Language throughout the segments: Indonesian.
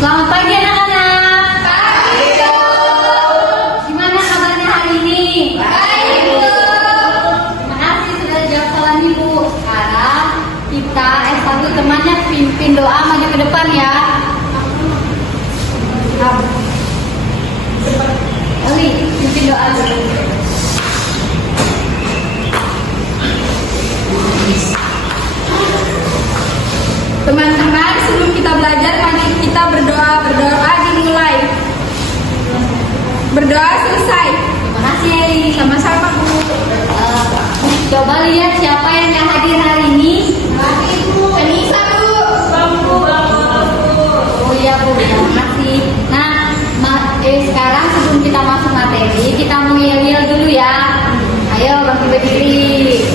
Selamat pagi anak-anak. Pagi, Bu. Gimana kabarnya hari ini? Baik, Bu. Terima kasih sudah jawab salam Ibu. Sekarang kita satu temannya pimpin doa maju ke depan ya. Ali, pimpin doa dulu. Teman-teman, sebelum kita belajar, mari kita berdoa. Berdoa dimulai. Berdoa selesai. Terima kasih Eli. Sama-sama, Bu. Coba lihat siapa yang gak hadir hari ini. Ibu. Anissa, Bu. Oh iya Bu, terima kasih. Nah, sekarang sebelum kita masuk materi, kita mau yel-yel dulu ya. Ayo berdiri.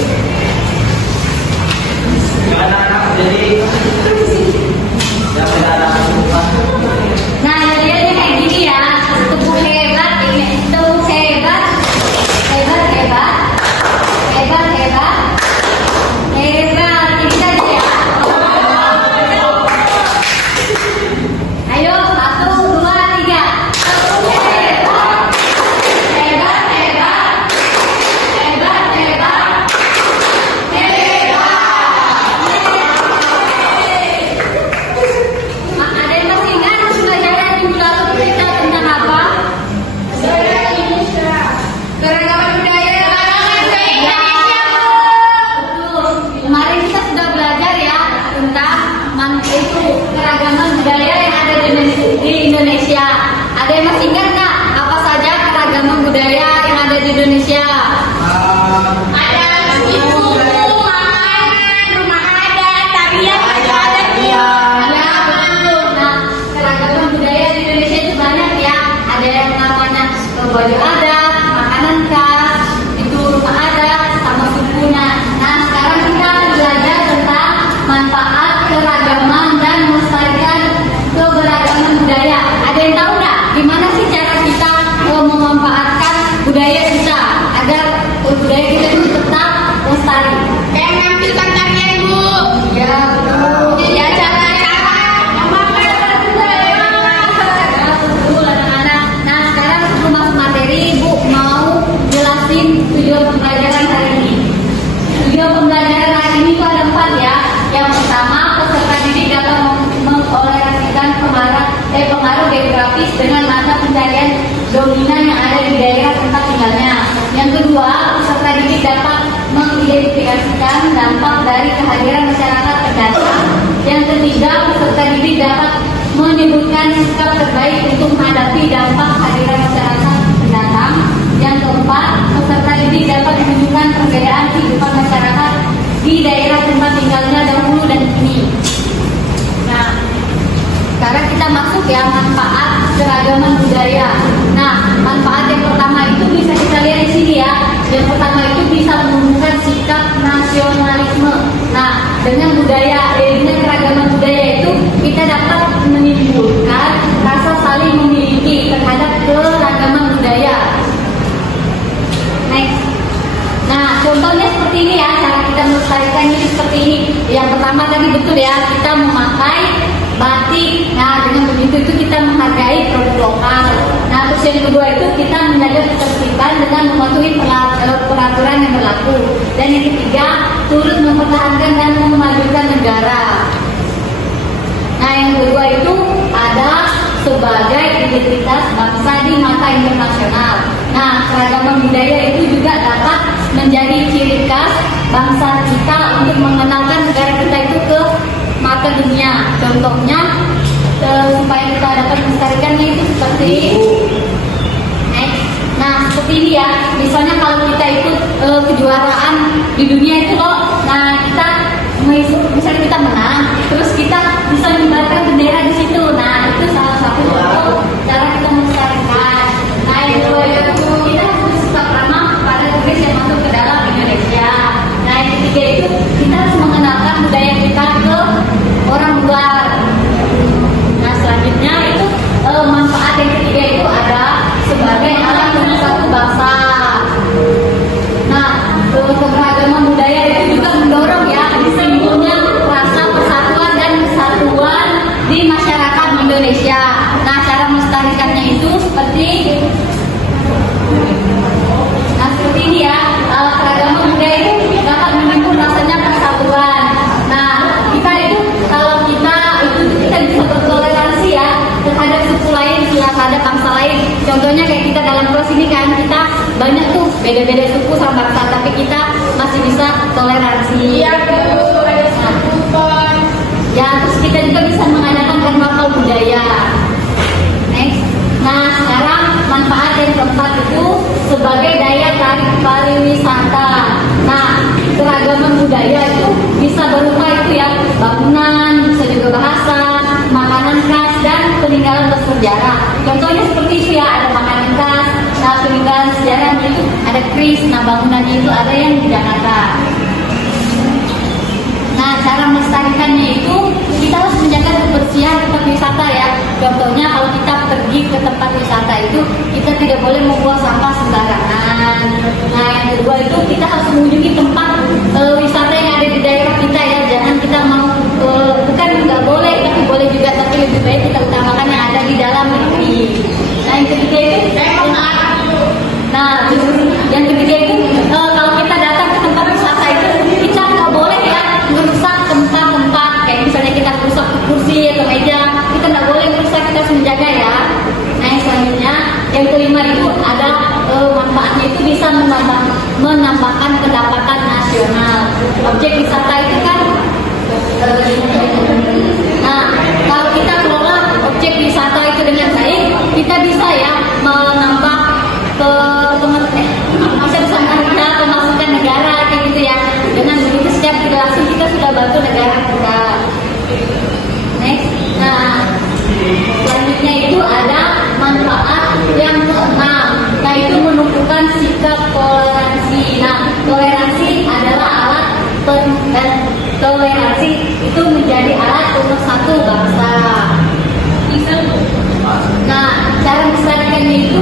Nah, yel-yelnya kayak gini ya. Tubuh hebat, tubuh hebat, hebat. Ini saja ya. Ayo, 1, 2, 3. Tubuh hebat, hebat. Ada yang masih ingat pelajaran minggu lalu kita tentang apa? Keragaman budaya. Betul. Kemarin kita sudah belajar ya tentang keragaman budaya yang ada di Indonesia. Ada yang masih ingat nggak apa saja keragaman budaya yang ada di Indonesia? Ada ibu, makanan, rumah adat, tarian, adat. Ya, betul. Nah, keragaman budaya di Indonesia itu banyak ya. Ada yang namanya baju adat, makanan khas, itu rumah adat, sama sukunya. Nah, sekarang kita belajar tentang manfaat keragaman dan melestarikan keberagaman budaya. Ada yang tahu nggak gimana sih cara kita memanfaatkan budaya kita agar budaya kita itu tetap lestari? Kayak menampilkan tarian, Bu. Ya, betul. Jadi acara-acara memamerkan budaya. Ya, betul anak-anak. Nah, sekarang sebelum masuk materi, Ibu mau jelasin tujuan pembelajaran hari ini. Tujuan pembelajaran hari ini itu ada 4 ya. Yang pertama, peserta didik dapat mengolerasikan pengaruh geografis dengan mata pencarian dominan yang ada di daerah tempat tinggalnya. Yang kedua, peserta didik dapat mengidentifikasikan dampak dari kehadiran masyarakat pendatang. Yang ketiga, peserta didik dapat menyebutkan sikap terbaik untuk menghadapi dampak kehadiran masyarakat pendatang. Yang keempat, peserta didik dapat menunjukkan perbedaan kehidupan masyarakat di daerah tempat tinggalnya dahulu dan kini. Nah, sekarang kita masuk ya manfaat keragaman budaya. Nah, manfaat yang pertama itu bisa kita lihat di sini ya. Yang pertama itu bisa menumbuhkan sikap nasionalisme. Nah, dengan keragaman budaya itu kita dapat menimbulkan rasa saling memiliki terhadap keragaman budaya. Next. Nah, contohnya seperti ini ya, cara kita melestarikan ini seperti ini. Yang pertama tadi betul ya, kita memakai batik. Nah, dengan begitu itu kita menghargai produk lokal. Nah, terus yang kedua itu kita menjaga ketertiban dengan mematuhi peraturan yang berlaku. Dan yang ketiga, turut mempertahankan dan memajukan negara. Nah, yang kedua itu ada sebagai identitas bangsa di mata internasional. Nah, keragaman budaya itu juga dapat menjadi ciri khas bangsa kita untuk mengenalkan negara kita itu ke mata dunia. Contohnya, supaya kita dapat melestarikannya itu seperti nah, seperti ini ya. Misalnya kalau kita ikut kejuaraan di dunia itu loh. Nah, kita misalnya kita menang, terus kita bisa mengibarkan bendera di situ. Nah, itu salah satu contoh cara kita melestarikan. Nah, yang kedua itu kita harus bersikap ramah kepada turis yang masuk ke dalam Indonesia. Nah, yang ketiga itu kita harus mengenalkan budaya kita ke orang luar. Nah, selanjutnya itu manfaat yang ketiga itu ada sebagai alat pemersatu bangsa. Nah, keberagaman budaya itu juga mendorong ya timbulnya rasa persatuan dan kesatuan di masyarakat. penting. Nah seperti ini ya, keragaman budaya itu dapat menimbulkan rasanya persatuan. Nah kita itu kalau kita bisa bertoleransi ya terhadap suku lain, terhadap bangsa lain. Contohnya kayak kita dalam kelas ini kan kita banyak tuh beda-beda suku sama bangsa, tapi kita masih bisa toleransi. Iya Bu, ada satuan. Ya terus kita juga bisa mengadakan karnaval budaya. Next. Nah sekarang manfaat yang keempat itu sebagai daya tarik pariwisata. Nah keragaman budaya itu bisa berupa itu ya bangunan, bisa juga bahasa, makanan khas dan peninggalan bersejarah. Contohnya seperti itu ya, ada makanan khas, nah peninggalan sejarahnya itu ada kris, nah bangunannya itu ada yang di Jakarta. Nah cara melestarikannya itu kita harus menjaga kebersihan tempat wisata ya. Contohnya kalau kita pergi ke tempat wisata itu kita tidak boleh membuang sampah sembarangan. Nah yang kedua itu kita harus mengunjungi tempat wisata yang ada di daerah kita ya. Jangan kita mau bukan nggak boleh tapi boleh juga, tapi lebih baik kita utamakan yang ada di dalam negeri. Nah yang ketiga itu yang ketiga itu kalau kita datang ke tempat wisata itu kita nggak boleh ya merusak tempat-tempat kayak misalnya kita rusak kursi atau meja, kita nggak boleh merusak, kita harus menjaga ya. Nah yang selanjutnya yang kelima itu ada manfaatnya itu bisa menambahkan pendapatan nasional. Objek wisata itu kan nah kalau kita kelola objek wisata itu dengan baik, kita bisa ya menambah pemasukan negara kayak gitu ya. Dengan begitu setiap generasi kita sudah bantu negara kita. Next. Nah selanjutnya itu ada manfaat yang keenam, yaitu menumbuhkan sikap toleransi. Nah toleransi adalah alat toleransi itu menjadi alat pemersatu bangsa. Nah cara melestarikannya itu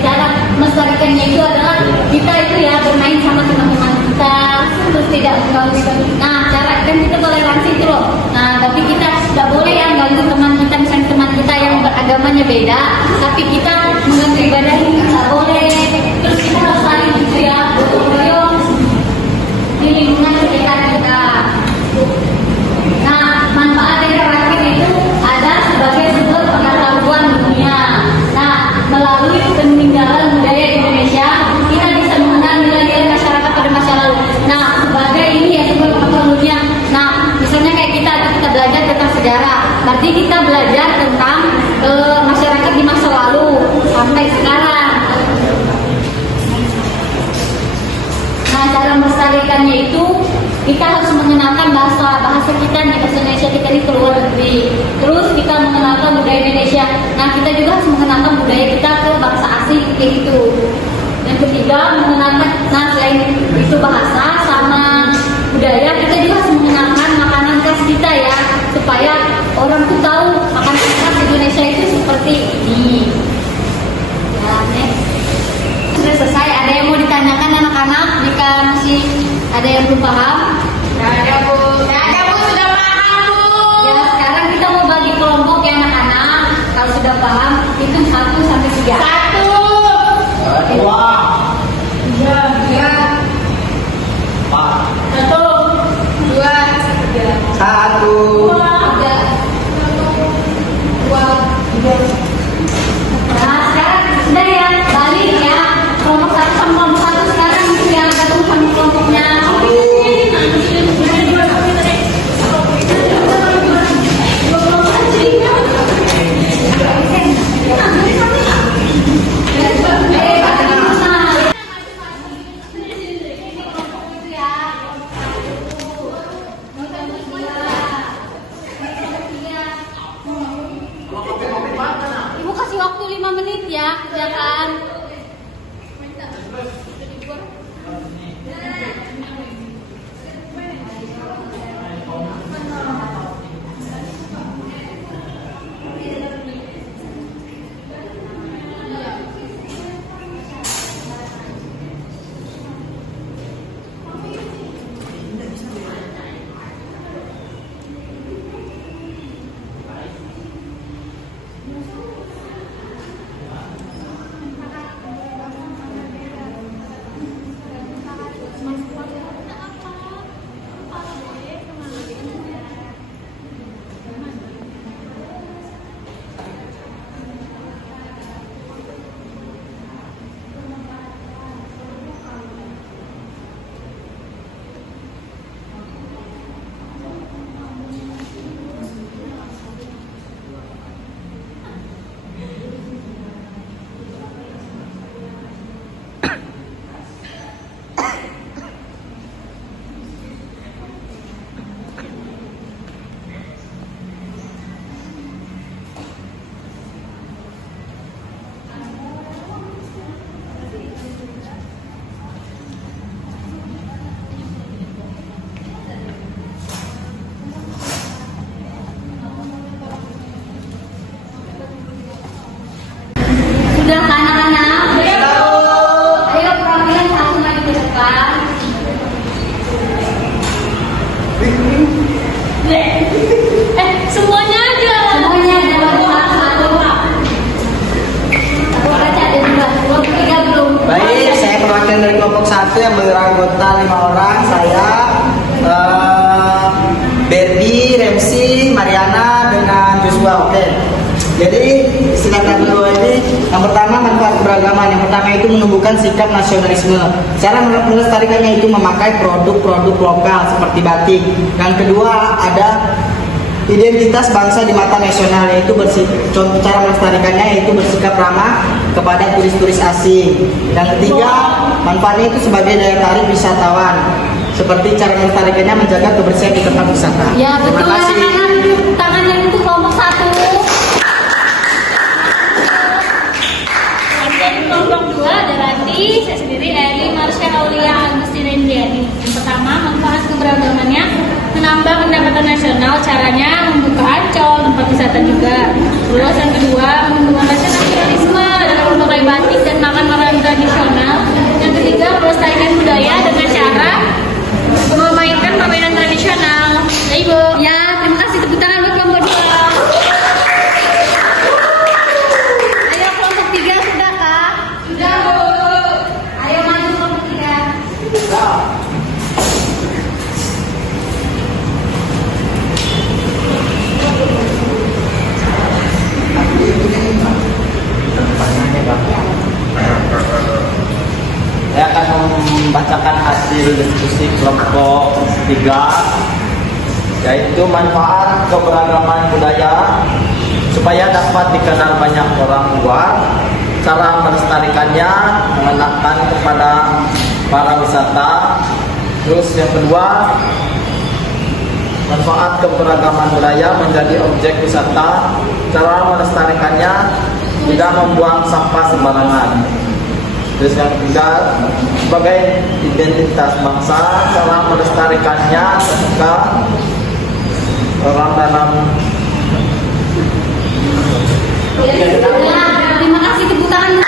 cara melestarikannya itu adalah kita itu ya bermain sama teman-teman kita terus tidak mengganggu. Nah cara kan kita toleransi itu loh. Nah tapi kita tidak boleh ya mengganggu teman kita, misalnya teman kita yang beragamanya beda tapi kita mengganggu ibadahnya nggak boleh. Terus kita harus saling gitu ya bergotong di lingkungan sekitar kita. Nah manfaat yang terakhir itu ada sebagai sumber pengetahuan dunia. Nah melalui peninggalan budaya Indonesia kita bisa mengenal nilai-nilai masyarakat pada masa lalu. Nah sebagai ini ya sumber pengetahuan dunia. Nah misalnya kayak kita belajar tentang sejarah, berarti kita belajar tentang masyarakat di masa lalu sampai sekarang. Nah cara melestarikannya itu kita harus mengenalkan bahasa kita nih, bahasa Indonesia kita ini ke luar negeri. Terus kita mengenalkan budaya Indonesia. Nah kita juga harus mengenalkan budaya kita ke bangsa asing kayak gitu. Yang ketiga mengenalkan, nah selain itu bahasa sama budaya, kita juga harus mengenalkan makanan khas kita ya, supaya orang tuh tahu makanan khas Indonesia itu seperti ini. Ya, next. Sudah selesai. Ada yang mau ditanyakan anak-anak jika masih ada yang belum paham? Nggak ada Bu, sudah paham Bu. Ya sekarang kita mau bagi kelompok ya anak-anak. Kalau sudah paham hitung 1 sampai 3. 1, 2, 3, 4, 1, 2, 1. 3. Nah sekarang sudah ya balik ya kelompok 1 sama kelompok 1 sekarang itu yang gabung sama kelompoknya. Ibu kasih waktu 5 menit ya kerjakan. Semuanya aja. Semuanya aja lagi satu. Aku baca ada dua, kelompok tiga belum. Baik, saya perwakilan dari kelompok 1 yang beranggota 5 orang. Saya Berbi, Remsi, Mariana, dengan Joshua. Oke. Jadi istilah kedua ini, yang pertama manfaat keberagaman. Yang pertama itu menumbuhkan sikap nasionalisme. Cara melestarikannya itu memakai produk-produk lokal seperti batik. Yang kedua ada identitas bangsa di mata nasional, yaitu cara melestarikannya yaitu bersikap ramah kepada turis-turis asing. Yang ketiga, manfaatnya itu sebagai daya tarik wisatawan. Seperti cara melestarikannya menjaga kebersihan di tempat wisata. Ya betul. Terima kasih. Anak-anak, tangannya itu kelompok 1. Jadi kelompok 2 ada Rati, saya sendiri Eli, Marsha, Aulia, Agustina, Indiani. Yang pertama, manfaat keberagamannya menambah pendapatan nasional, caranya membuka Ancol, tempat wisata juga. Terus yang kedua, menumbuhkan rasa nasionalisme dengan memakai batik dan makan makanan tradisional. Yang ketiga, melestarikan budaya dengan cara memainkan permainan tradisional. Ya Ibu. Ya, terima kasih, tepuk tangan buat kelompok 2. Ayo kelompok 3 sudah kah? Sudah Bu. Ayo maju kelompok 3. Saya akan membacakan hasil diskusi kelompok 3, yaitu manfaat keberagaman budaya supaya dapat dikenal banyak orang luar. Cara melestarikannya mengenalkan kepada para wisata. Terus yang kedua, manfaat keberagaman budaya menjadi objek wisata. Cara melestarikannya tidak membuang sampah sembarangan. Terus yang ketiga, sebagai identitas bangsa, cara melestarikannya ketika orang dalam. Terima kasih, tepuk tangan.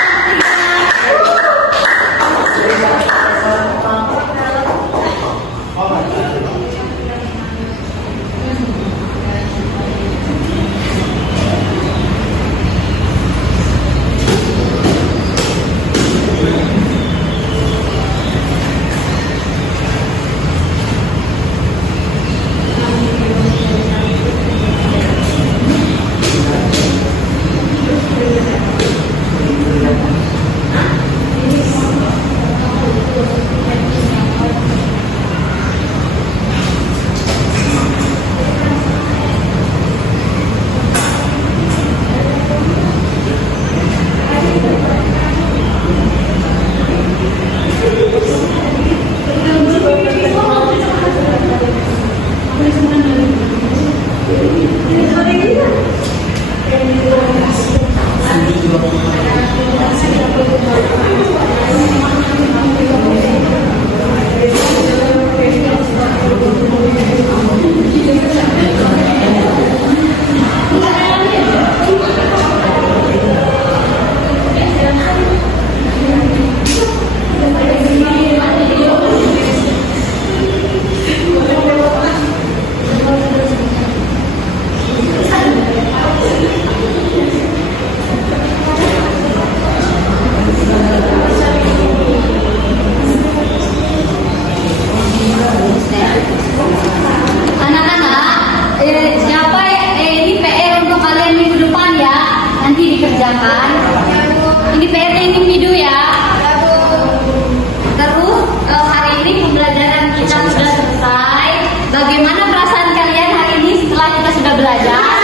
dikerjakan. Ini PR-nya ini video ya. Terus hari ini pembelajaran kita sudah selesai. Bagaimana perasaan kalian hari ini setelah kita sudah belajar?